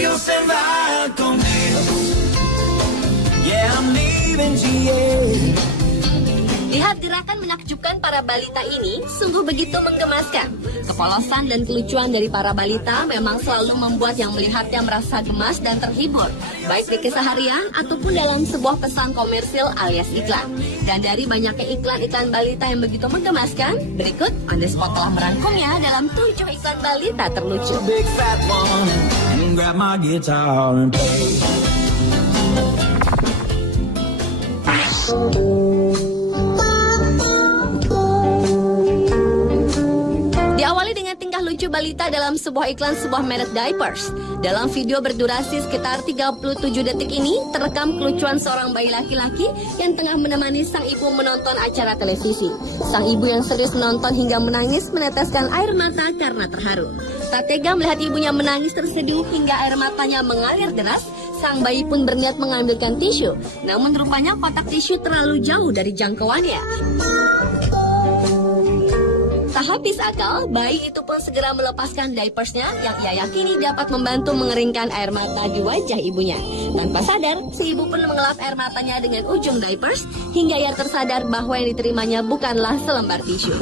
frío se va conmigo. Yeah, I'm leaving GA. Lihat gerakan menakjubkan para balita ini sungguh begitu menggemaskan. Kepolosan dan kelucuan dari para balita memang selalu membuat yang melihatnya merasa gemas dan terhibur, baik di keseharian ataupun dalam sebuah pesan komersil alias iklan. Dan dari banyaknya iklan-iklan balita yang begitu menggemaskan, berikut On The Spot telah merangkumnya dalam 7 iklan balita terlucu. Big fat one and grab my guitar and play. Diawali dengan tingkah lucu balita dalam sebuah iklan sebuah merek diapers. Dalam video berdurasi sekitar 37 detik ini, terekam kelucuan seorang bayi laki-laki yang tengah menemani sang ibu menonton acara televisi. Sang ibu yang serius menonton hingga menangis meneteskan air mata karena terharu. Tak tega melihat ibunya menangis terseduh hingga air matanya mengalir deras, sang bayi pun berniat mengambilkan tisu. Namun rupanya kotak tisu terlalu jauh dari jangkauannya. Tak habis akal, bayi itu pun segera melepaskan diapersnya yang ia yakini dapat membantu mengeringkan air mata di wajah ibunya. Tanpa sadar, si ibu pun mengelap air matanya dengan ujung diapers hingga ia tersadar bahwa yang diterimanya bukanlah selembar tisu.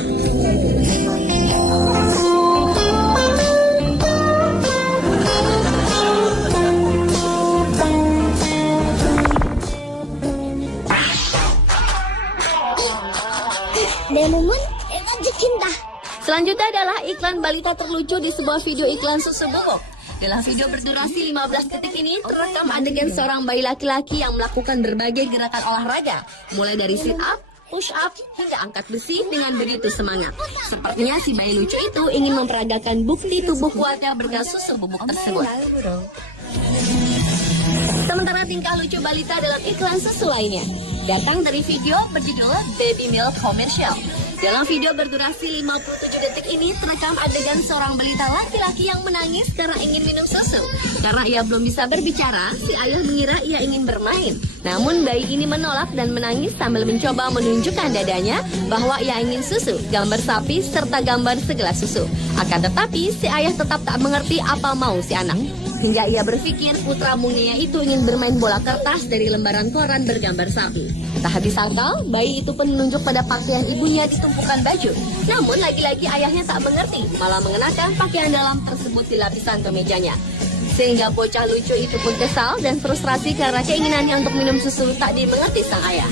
Selanjutnya adalah iklan balita terlucu di sebuah video iklan susu bubuk. Dalam video berdurasi 15 detik ini, terekam adegan seorang bayi laki-laki yang melakukan berbagai gerakan olahraga, mulai dari sit up, push up, hingga angkat besi dengan begitu semangat. Sepertinya si bayi lucu itu ingin memperagakan bukti tubuh kuatnya berkat susu bubuk tersebut. Sementara tingkah lucu balita dalam iklan susu lainnya datang dari video berjudul Baby Milk Commercial. Dalam video berdurasi 57 detik ini terekam adegan seorang balita laki-laki yang menangis karena ingin minum susu. Karena ia belum bisa berbicara, si ayah mengira ia ingin bermain. Namun bayi ini menolak dan menangis sambil mencoba menunjukkan dadanya bahwa ia ingin susu, gambar sapi, serta gambar segelas susu. Akan tetapi si ayah tetap tak mengerti apa mau si anak. Hingga ia berpikir putra mungilnya itu ingin bermain bola kertas dari lembaran koran bergambar sapi. Tak habis akal, bayi itu pun menunjuk pada pakaian ibunya di tumpukan baju. Namun lagi-lagi ayahnya tak mengerti, malah mengenakan pakaian dalam tersebut di lapisan kemejanya. Sehingga bocah lucu itu pun kesal dan frustrasi karena keinginannya untuk minum susu tak dimengerti sang ayah.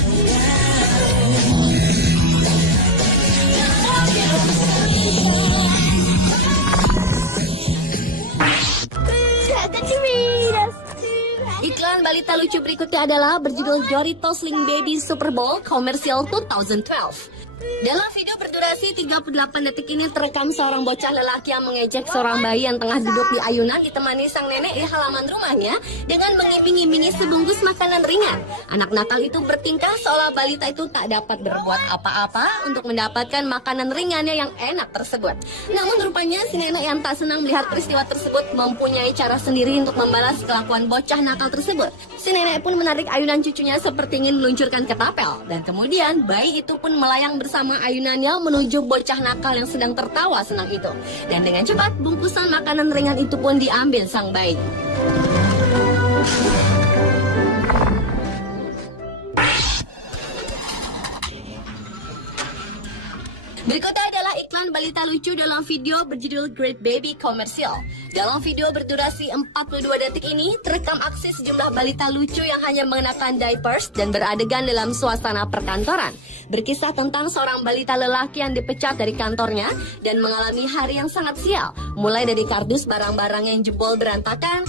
Iklan balita lucu berikutnya adalah berjudul Doritos Sling Baby Super Bowl Commercial 2012. Dalam video berdurasi 38 detik ini terekam seorang bocah lelaki yang mengejek seorang bayi yang tengah duduk di ayunan ditemani sang nenek di halaman rumahnya dengan mengiming-imingi sebungkus makanan ringan. Anak nakal itu bertingkah seolah balita itu tak dapat berbuat apa-apa untuk mendapatkan makanan ringannya yang enak tersebut. Namun rupanya si nenek yang tak senang melihat peristiwa tersebut mempunyai cara sendiri untuk membalas kelakuan bocah nakal tersebut. Si nenek pun menarik ayunan cucunya seperti ingin meluncurkan ketapel. Dan kemudian bayi itu pun melayang bersama ayunannya menuju bocah nakal yang sedang tertawa senang itu. Dan dengan cepat bungkusan makanan ringan itu pun diambil sang bayi. Berikutnya adalah iklan balita lucu dalam video berjudul Great Baby Commercial. Dalam video berdurasi 42 detik ini, terekam aksi sejumlah balita lucu yang hanya mengenakan diapers dan beradegan dalam suasana perkantoran. Berkisah tentang seorang balita lelaki yang dipecat dari kantornya dan mengalami hari yang sangat sial. Mulai dari kardus barang-barang yang jebol berantakan,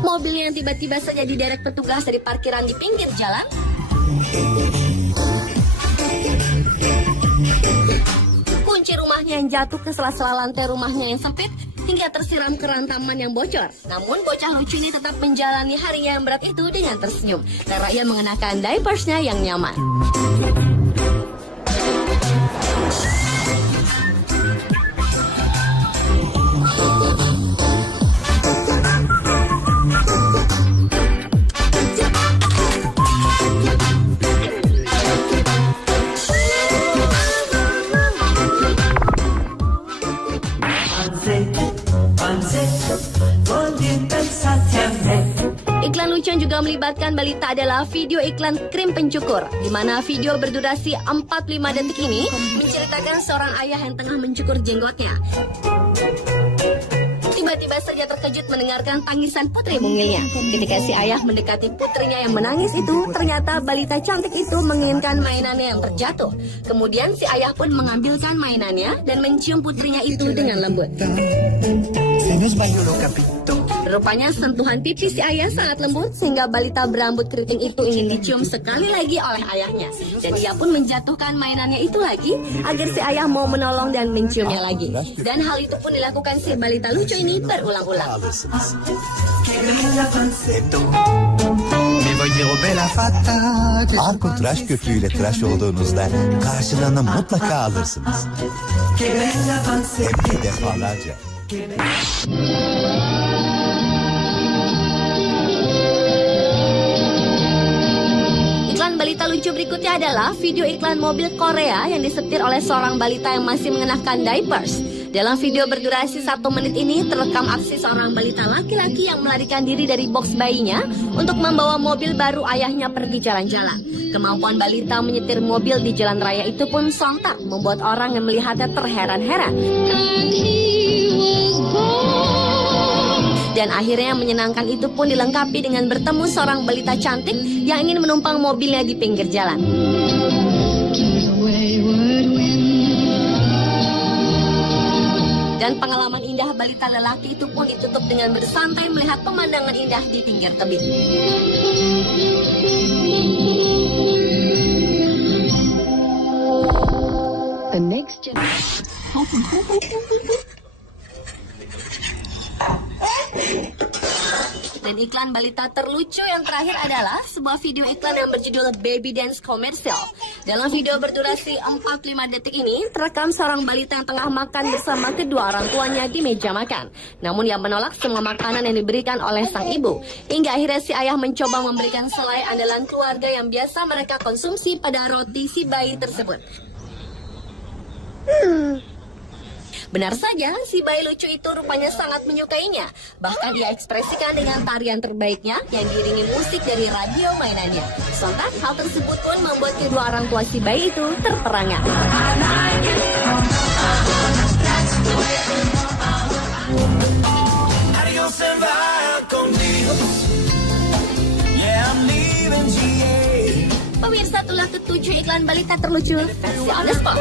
mobilnya yang tiba-tiba saja diderek petugas dari parkiran di pinggir jalan, kunci rumahnya yang jatuh ke sela-sela lantai rumahnya yang sempit, hingga tersiram kerantaman yang bocor. Namun bocah lucu ini tetap menjalani harinya yang berat itu dengan tersenyum, karena ia mengenakan diapersnya yang nyaman. juga melibatkan balita adalah video iklan krim pencukur, di mana video berdurasi 45 detik ini menceritakan seorang ayah yang tengah mencukur jenggotnya. Tiba-tiba saja terkejut mendengarkan tangisan putri mungilnya. Ketika si ayah mendekati putrinya yang menangis itu, ternyata balita cantik itu menginginkan mainannya yang terjatuh. Kemudian si ayah pun mengambilkan mainannya dan mencium putrinya itu dengan lembut. Rupanya sentuhan pipi si ayah sangat lembut sehingga balita berambut keriting itu ingin dicium sekali lagi oleh ayahnya. Dan ia pun menjatuhkan mainannya itu lagi agar si ayah mau menolong dan menciumnya lagi. Dan hal itu pun dilakukan si balita lucu ini berulang-ulang. Arko tıraş köpüğüyle tıraş olduğunuzda karşılığını mutlaka alırsınız. Hem de defalarca. Iklan balita lucu berikutnya adalah video iklan mobil Korea yang disetir oleh seorang balita yang masih mengenakan diapers. Dalam video berdurasi 1 menit ini terekam aksi seorang balita laki-laki yang melarikan diri dari box bayinya untuk membawa mobil baru ayahnya pergi jalan-jalan. Kemampuan balita menyetir mobil di jalan raya itu pun sontak membuat orang yang melihatnya terheran-heran. Dan akhirnya yang menyenangkan itu pun dilengkapi dengan bertemu seorang balita cantik yang ingin menumpang mobilnya di pinggir jalan. Dan pengalaman indah balita lelaki itu pun ditutup dengan bersantai melihat pemandangan indah di pinggir tebing. The next generation. Dan iklan balita terlucu yang terakhir adalah sebuah video iklan yang berjudul Baby Dance Commercial. Dalam video berdurasi 45 detik ini, terekam seorang balita yang tengah makan bersama kedua orang tuanya di meja makan. Namun ia menolak semua makanan yang diberikan oleh sang ibu. Hingga akhirnya si ayah mencoba memberikan selai andalan keluarga yang biasa mereka konsumsi pada roti si bayi tersebut. Benar saja, si bayi lucu itu rupanya sangat menyukainya. Bahkan ia ekspresikan dengan tarian terbaiknya yang diiringi musik dari radio mainannya. Sontak, hal tersebut pun membuat kedua orang tua si bayi itu terperangah. Pemirsa, itulah ketujuh iklan balita terlucu versi on the spot.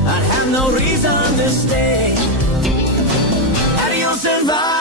I'd have no reason to stay. How do you survive?